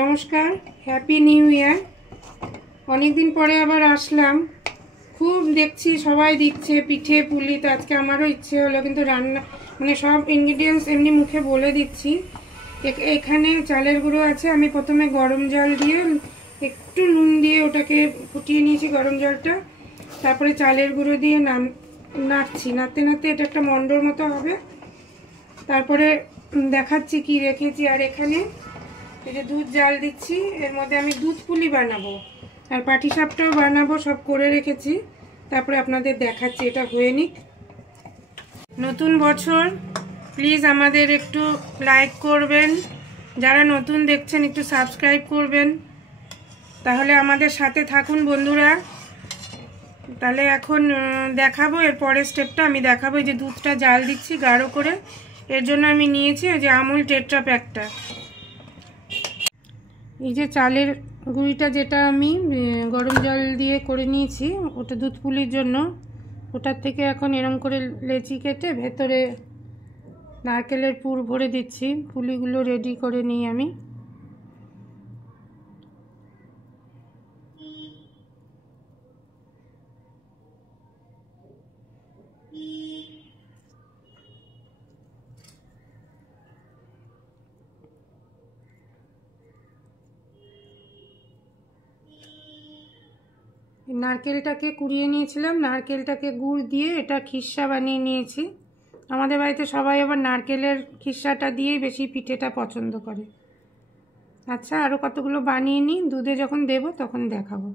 নমস্কার, happy new year. অনেক দিন পরে আবার আসলাম। খুব দেখছি সবাই দিচ্ছে পিঠে পুলি, তো আজকে আমারও ইচ্ছে হলো, কিন্তু রান্না মানে সব ইনগ্রিডিয়েন্টস এমনি মুখে বলে দিচ্ছি। এখানে চালের গুঁড়ো আছে। আমি প্রথমে গরম জল দিয়ে একটু নুন দিয়ে ওটাকে ফুটিয়ে নিয়েছি গরম জলটা। তারপরে চালের গুঁড়ো দিয়ে নাড়ছি, নাড়তে নাড়তে এটা একটা মন্ডর মতো হবে। তারপরে দেখাচ্ছি কি রেখেছি। আর এখানে এই যে দুধ জাল দিচ্ছি, এর মধ্যে আমি দুধ পুলি বানাবো আর পাটিসাপটাও বানাবো, সব করে রেখেছি। তারপরে আপনাদের দেখাচ্ছি, এটা হয়ে নিক। নতুন বছর, প্লিজ আমাদের একটু লাইক করবেন, যারা নতুন দেখছেন একটু সাবস্ক্রাইব করবেন, তাহলে আমাদের সাথে থাকুন বন্ধুরা। তাহলে এখন দেখাবো এর পরের স্টেপটা। আমি দেখাবো এই যে দুধটা জাল দিচ্ছি গাঢ় করে। এর জন্য আমি নিয়েছি এই যে আমুল টেট্রা প্যাকটা। এই যে চালের গুঁড়িটা যেটা আমি গরম জল দিয়ে করে নিয়েছি, ওটা দুধ পুলির জন্য। ওটার থেকে এখন এরম করে লেচি কেটে ভেতরে নারকেলের পুর ভরে দিচ্ছি। পুলিগুলো রেডি করে নিই আমি। নারকেলটাকে কুড়িয়ে নিয়েছিলাম, নারকেলটাকে গুড় দিয়ে এটা খিরসা বানিয়ে নিয়েছি। আমাদের বাড়িতে সবাই আবার নারকেলের খিরসাটা দিয়েই বেশি পিঠেটা পছন্দ করে। আচ্ছা, আরও কতগুলো বানিয়ে নিই, দুধে যখন দেব তখন দেখাবো।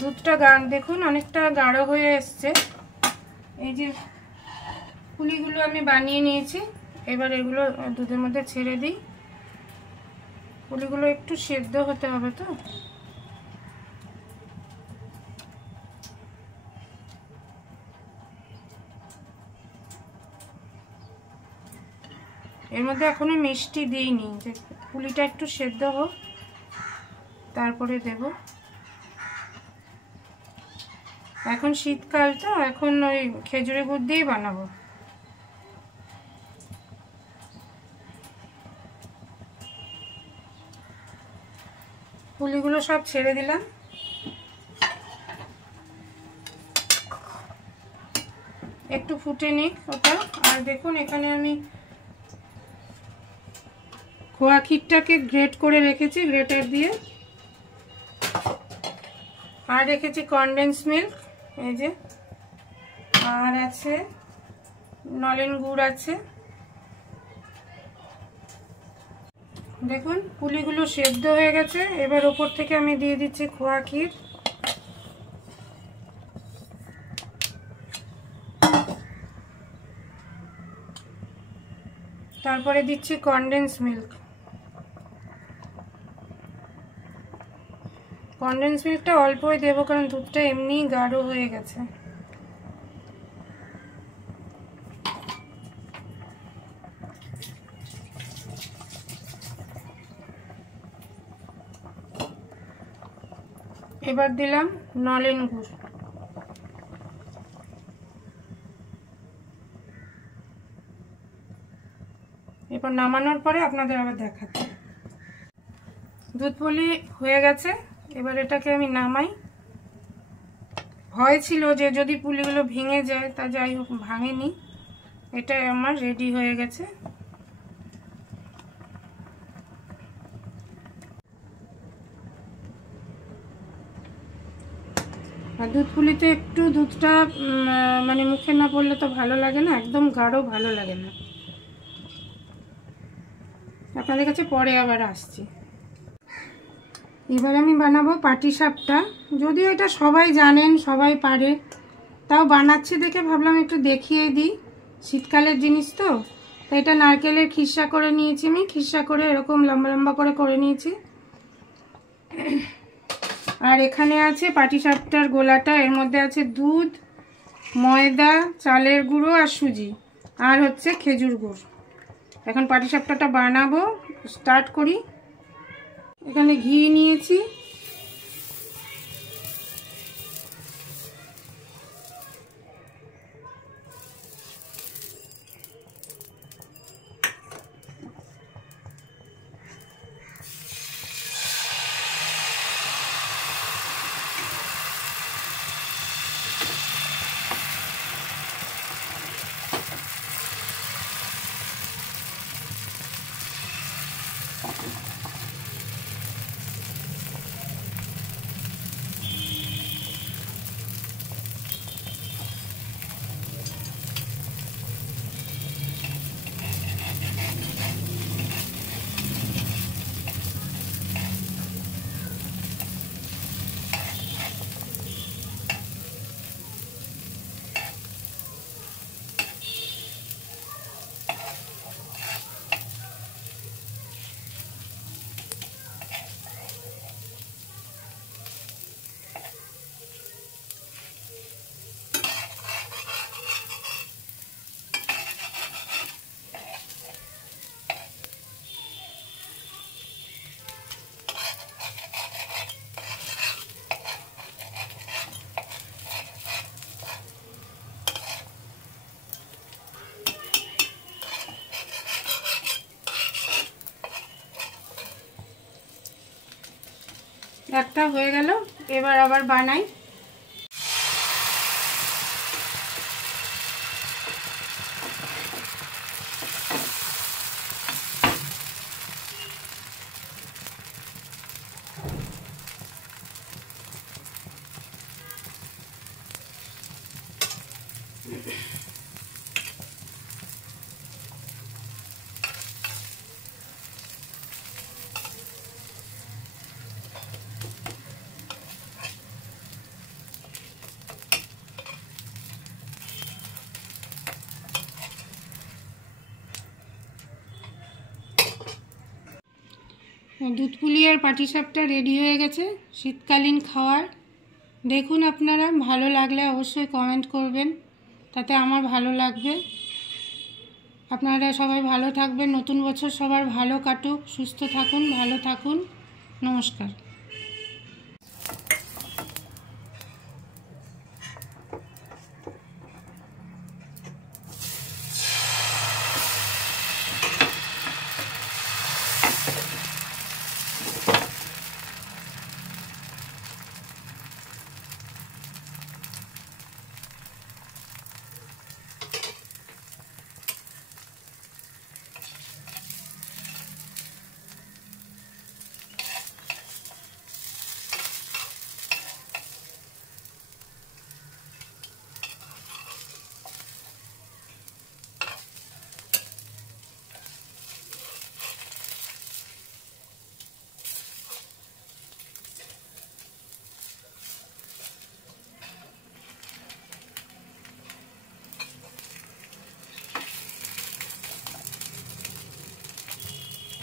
দুধটা দেখুন অনেকটা গাঢ় হয়ে এসছে। এই যে পুলিগুলো আমি বানিয়ে নিয়েছি, এবার এগুলো দুধের মধ্যে ছেড়ে দিই। পুলিগুলো একটু সেদ্ধ হতে হবে, তো এর মধ্যে এখনো মিষ্টি দিইনি, যে পুলিটা একটু সেদ্ধ হোক তারপরে দেব। এখন শীতকাল তো, এখন ওই খেজুরের গুড় দিয়েই বানাবো। পুলিগুলো সব ছেড়ে দিলাম। একটু ফুটে নিক ওটা। আর দেখুন এখানে আমি খোয়া ক্ষীরটাকে গ্রেট করে রেখেছি গ্রেটার দিয়ে। আর রেখেছি কনডেন্স মিল্ক, এই যে। আর আছে নলেন গুড় আছে। দেখুন পুলিগুলো সেদ্ধ হয়ে গেছে। এবার ওপর থেকে আমি দিয়ে দিচ্ছি খোয়া ক্ষীর। তারপরে দিচ্ছি কনডেন্স মিল্ক। কনডেন্স মিল্কটা অল্পই দেবো, কারণ দুধটা এমনিই গাঢ় হয়ে গেছে। এবার দিলাম নলেন গুড়। এবার নামানোর পরে আপনাদের আবার দেখাচ্ছি। দুধ পুলি হয়ে গেছে, এবার এটাকে আমি নামাই। ভয় ছিল যে যদি পুলিগুলো ভেঙে যায়, তা যাই হোক ভাঙেনি। এটা আমার রেডি হয়ে গেছে। আর দুধ পুলিতে একটু দুধটা মানে মুখে না পড়লে তো ভালো লাগে না, একদম গাঢ় ভালো লাগে না। আপনাদের কাছে পরে আবার আসছি। এবার আমি বানাবো পাটিসাপটা। যদিও এটা সবাই জানেন, সবাই পারে, তাও বানাচ্ছি দেখে ভাবলাম একটু দেখিয়ে দিই। শীতকালের জিনিস তো, তাই এটা নারকেলের খিরসা করে নিয়েছি আমি। খিরসা করে এরকম লম্বা লম্বা করে নিয়েছি। আর এখানে আছে পাটিসাপটার গোলাটা। এর মধ্যে আছে দুধ, ময়দা, চালের গুঁড়ো আর সুজি, আর হচ্ছে খেজুর গুড়। এখন পাটিসাপটাটা বানাবো, স্টার্ট করি। এখানে ঘি নিয়েছি। একটা হয়ে গেল, এবার আবার বানাই। দুধ পুলি আর পাটিসাপটা রেডি হয়ে গেছে শীতকালীন খাওয়ার। দেখুন আপনারা, ভালো লাগলে অবশ্যই কমেন্ট করবেন, তাতে আমার ভালো লাগবে। আপনারা সবাই ভালো থাকবেন, নতুন বছর সবার ভালো কাটুক, সুস্থ থাকুন, ভালো থাকুন, নমস্কার।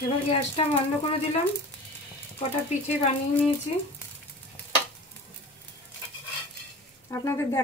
এবার গ্যাসটা বন্ধ করে দিলাম। কটা পিঠে বানিয়ে নিয়েছি, আপনাদের দেখ।